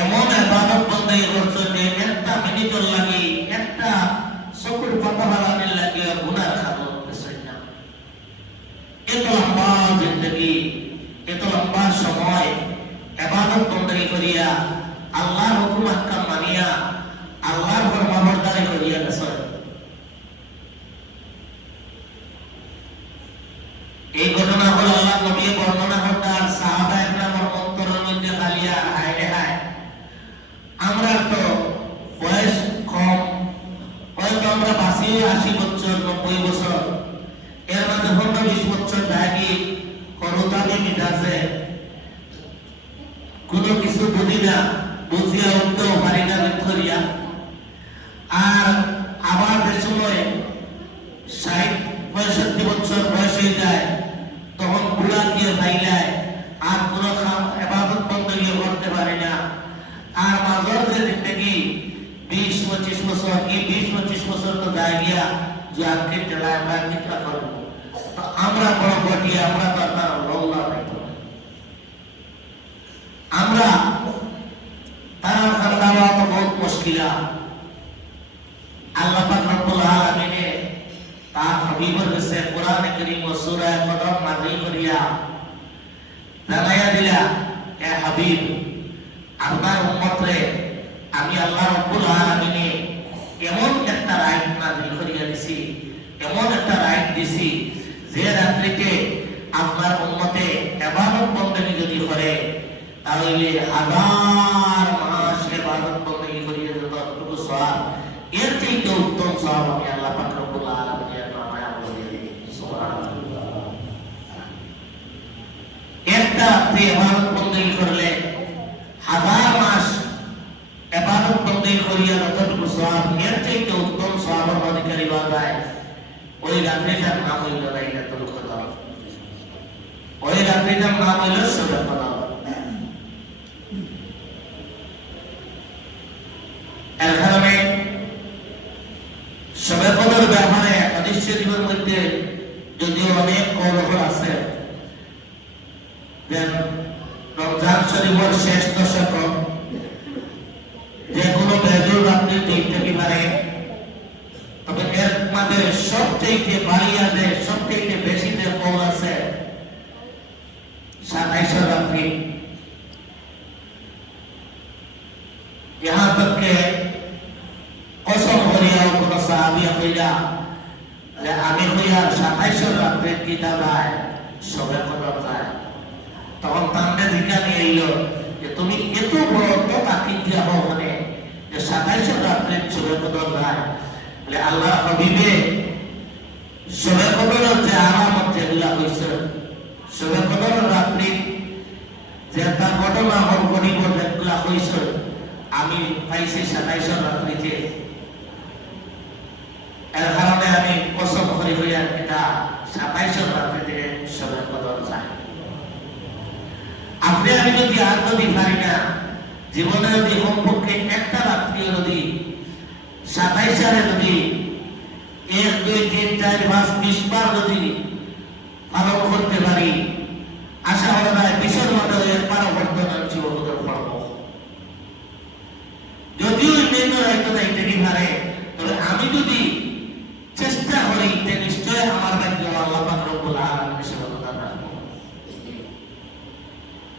এমন ইবাদত বন্দেগী করছো যে একটা মিনিটের লাগি একটা চকুর পাতা হারানোর লাগে গুনাহ খাবো বিষয় না। এত লম্বা জিন্দগি, এত লম্বা সময় ইবাদত বন্দেগী করিয়া আল্লাহর হুকুম আহকাম মানিয়া আল্লাহর ফরমাবরদারি করিয়া গেছে। এই ঘটনা হলো আল্লাহ নবী বর্ণনা করতেন, সাহাবা একরামের অন্তরের মধ্যে গালিয়া হায় রে হায়, আমরা তো বয়স কম, হয়তো আমরা 80 বছর 90 বছর, এর মধ্যে 15-20 বছর দাগি করতালি মিটাছে, কোনো কিছু বুঝি না, বুঝিয়া উঠতেও পারি না ভিতরিয়া। আর আবার যে সময় 60-65 বছর বয়স হয়ে যায় তখন বুড়া দিয়ে ভাইলায় আর কোনো ইবাদত বন্দেগী করতে পারি না। আর মাঝর যে জিন্দগি 20-25 বছর, এই 20-25 বছর তো যায় গিয়া যে আজকে টেলায় আমরা চিন্তা করবো, তো আমরা বড় ঘটিয়ে আমরা তো আপনার লল্লা পাইতো আমরা তারা খাওয়া তো বহুত মুশকিলা। আল্লাহ পাক রব্বুল আলামিনে তার হাবিবের কাছে কোরআনে কারীম ও সূরা কদম নাযিল করিয়া জানাইয়া দিলা, হে হাবিব, আপনার উম্মতরে আমি আল্লাহ রব্বুল আলামিনে এমন একটা রাইট নাযিল করিয়া দিছি, এমন একটা রাইট দিছি যে রাত্রিতে আপনার উম্মতে ইবাদত বন্দেগী যদি করে তাহলে 1000 মাস ইবাদত বন্দেগী করিয়া যতটুকু সওয়াব, এর থেকে উত্তম সওয়াব আমি আল্লাহ পাক রব্বুল আলামিনের নামায় আমল দিয়ে দিই। সুবহানাল্লাহ। একটা ইবাদত বন্দেগী করলে 1000 মাস ইবাদত বন্দেগী করিয়া যতটুকু সওয়াব, এর থেকে উত্তম সওয়াবের অধিকারী হওয়া যায়। ওই রাত্রিটার নাম হইল লাইলাতুল কদর, ওই রাত্রিটার নাম হইল শবে কদর। এর কারণে শবে কদর ব্যাপারে হাদিস শরীফের মধ্যে যদিও অনেক কৌল আছে, রমজান শরীফের শেষ দশক যে কোনো বেজুর রাত্রি দেখতে পারে, তবে এর মাঝে সবচেয়ে বাড়িয়া যে সবচেয়ে বেশি যে কৌল আছে 27 রাত্রি। यहाँ तक के कसम करिया কোনো সাহাবী কইরা যে আমি কইয়া 27 রাত্রির কিতাব আয় শবে কদর যায়, তখন তান্ডে দিকা নিয়ে এলো যে তুমি এত বড় তো তাকিদ দিয়া হও মানে যে 27 রাত্রির শবে কদর যায়। বলে আল্লাহ হাবিবে শবে কদরের যে আলামত যেগুলা হইছে, শবে কদরের রাত্রি যে একটা ঘটনা ঘটিব যেগুলা হইছে আমি পাইছি 27 রাত্রিতে। এর কারণে আমি কসম করি হইয়া এটা 27 রাত্রিতে শবে কদর যায়। আপনি আমি যদি আর যদি পারি না, জীবনে যদি কমপক্ষে একটা রাত্রিও যদি 27 যদি 1, 2, 3, 4, 5, 20 বার যদি পালন করতে পারি, আশা করা যায় 20-এর মধ্যে একবারও করতে পারছি ওদের পড়ব। যদিও মেয়েদের হয়তো দেখতে পারে, তবে আমি যদি